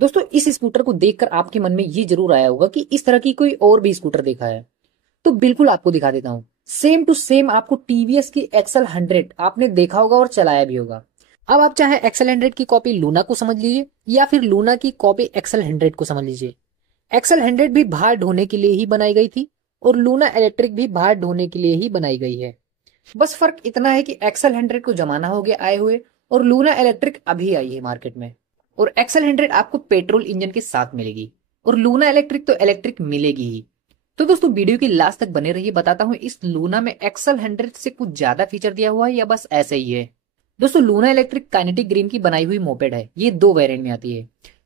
दोस्तों इस स्कूटर को देखकर आपके मन में ये जरूर आया होगा कि इस तरह की कोई और भी स्कूटर देखा है। तो बिल्कुल आपको दिखा देता हूँ। सेम टू सेम आपको टीवीएस की एक्सल 100 आपने देखा होगा और चलाया भी होगा। अब आप चाहे एक्सल 100 की कॉपी लूना को समझ लीजिए या फिर लूना की कॉपी एक्सल 100 को समझ लीजिए। एक्सल 100 भी भार ढोने के लिए ही बनाई गई थी और लूना इलेक्ट्रिक भी भार ढोने के लिए ही बनाई गई है। बस फर्क इतना है कि एक्सल 100 को जमाना हो गया आए हुए और लूना इलेक्ट्रिक अभी आई है मार्केट में। और एक्सल 100 आपको पेट्रोल इंजन के साथ मिलेगी और लूना इलेक्ट्रिक तो इलेक्ट्रिक मिलेगी ही। तो दोस्तों वीडियो की लास्ट तक बने रहिए, बताता हूँ इस लूना में एक्सल 100 से कुछ ज्यादा फीचर दिया हुआ है या बस ऐसे ही है। दोस्तों लूना इलेक्ट्रिक काइनेटिक ग्रीन की बनाई हुई मोपेड है। ये दो वेरिएंट में आती है।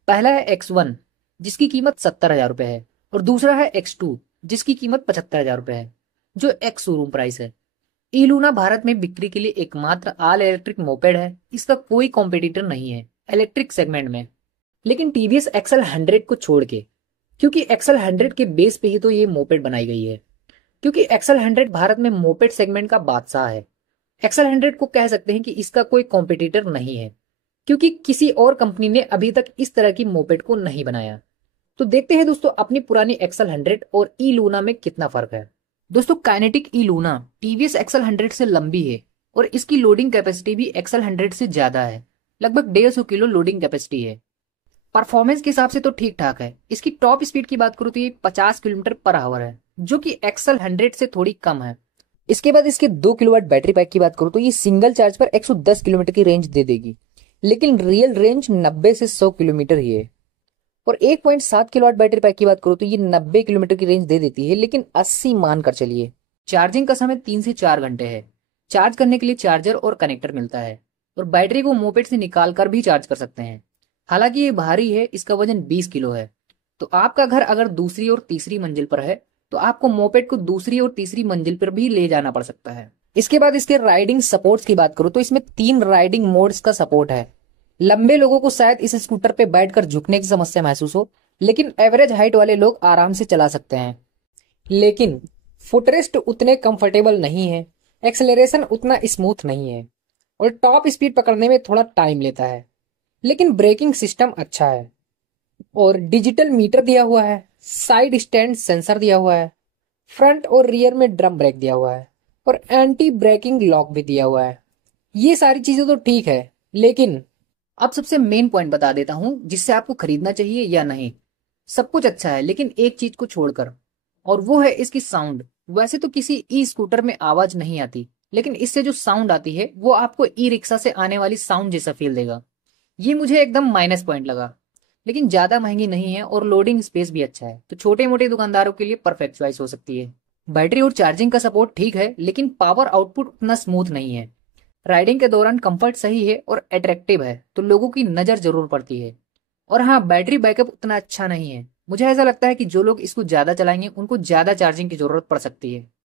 पहला है X1 जिसकी कीमत 70,000 रुपए है और दूसरा है X2 जिसकी कीमत 75,000 रुपए है, जो एक्स शोरूम प्राइस है। ई लूना भारत में बिक्री के लिए एकमात्र ऑल इलेक्ट्रिक मोपेड है। इसका कोई कॉम्पिटिटर नहीं है इलेक्ट्रिक सेगमेंट में। लेकिन टीवीएस एक्सल 100 को छोड़ के, क्योंकि एक्सल 100 के बेस पे ही तो ये मोपेड बनाई गई है, क्योंकि एक्सल 100 भारत में मोपेड सेगमेंट का बादशाह है। एक्सल 100 को कह सकते हैं कि इसका कोई कॉम्पिटिटर नहीं है, क्योंकि किसी और कंपनी ने अभी तक इस तरह की मोपेड को नहीं बनाया। तो देखते हैं दोस्तों अपनी पुरानी एक्सल 100 और ई लूना में कितना फर्क है। दोस्तों काइनेटिक ई लूना टीवीएस एक्सल 100 से लंबी है और इसकी लोडिंग कैपेसिटी भी एक्सल 100 से ज्यादा है। लगभग 150 किलो लोडिंग कैपेसिटी है। परफॉर्मेंस के हिसाब से तो ठीक ठाक है। इसकी टॉप स्पीड की बात करूँ तो ये 50 किलोमीटर पर आवर है, जो कि एक्सल 100 से थोड़ी कम है। इसके बाद इसके 2 किलोवाट बैटरी पैक की बात करूँ तो ये सिंगल चार्ज पर 110 किलोमीटर की रेंज दे देगी, लेकिन रियल रेंज 90 से 100 किलोमीटर ही है। और 1.7 किलोवाट बैटरी पैक की बात करूँ तो ये 90 किलोमीटर की रेंज दे देती है, लेकिन 80 मान कर चलिए। चार्जिंग का समय 3 से 4 घंटे है। चार्ज करने के लिए चार्जर और कनेक्टर मिलता है और बैटरी को मोपेड से निकाल कर भी चार्ज कर सकते हैं। हालांकि ये भारी है, इसका वजन 20 किलो है। तो आपका घर अगर दूसरी और तीसरी मंजिल पर है तो आपको मोपेड को दूसरी और तीसरी मंजिल पर भी ले जाना पड़ सकता है। इसके बाद इसके राइडिंग सपोर्ट्स की बात करूँ तो इसमें 3 राइडिंग मोड्स का सपोर्ट है। लंबे लोगों को शायद इस स्कूटर पे बैठकर झुकने की समस्या महसूस हो, लेकिन एवरेज हाइट वाले लोग आराम से चला सकते हैं। लेकिन फुटरेस्ट उतने कंफर्टेबल नहीं है, एक्सेलरेशन उतना स्मूथ नहीं है और टॉप स्पीड पकड़ने में थोड़ा टाइम लेता है। लेकिन ब्रेकिंग सिस्टम अच्छा है और डिजिटल मीटर दिया हुआ है, साइड स्टैंड सेंसर दिया हुआ है, फ्रंट और रियर में ड्रम ब्रेक दिया हुआ है और एंटी ब्रेकिंग लॉक भी दिया हुआ है। ये सारी चीजें तो ठीक है, लेकिन अब सबसे मेन पॉइंट बता देता हूं जिससे आपको खरीदना चाहिए या नहीं। सब कुछ अच्छा है लेकिन एक चीज को छोड़कर, और वो है इसकी साउंड। वैसे तो किसी ई स्कूटर में आवाज नहीं आती, लेकिन इससे जो साउंड आती है वो आपको ई रिक्शा से आने वाली साउंड जैसा फील देगा। ये मुझे एकदम माइनस पॉइंट लगा। लेकिन ज्यादा महंगी नहीं है और लोडिंग स्पेस भी अच्छा है, तो छोटे मोटे दुकानदारों के लिए परफेक्ट चॉइस हो सकती है। बैटरी और चार्जिंग का सपोर्ट ठीक है, लेकिन पावर आउटपुट उतना स्मूथ नहीं है। राइडिंग के दौरान कंफर्ट सही है और अट्रैक्टिव है, तो लोगों की नजर जरूर पड़ती है। और हाँ, बैटरी बैकअप उतना अच्छा नहीं है। मुझे ऐसा लगता है कि जो लोग इसको ज्यादा चलाएंगे उनको ज्यादा चार्जिंग की जरूरत पड़ सकती है।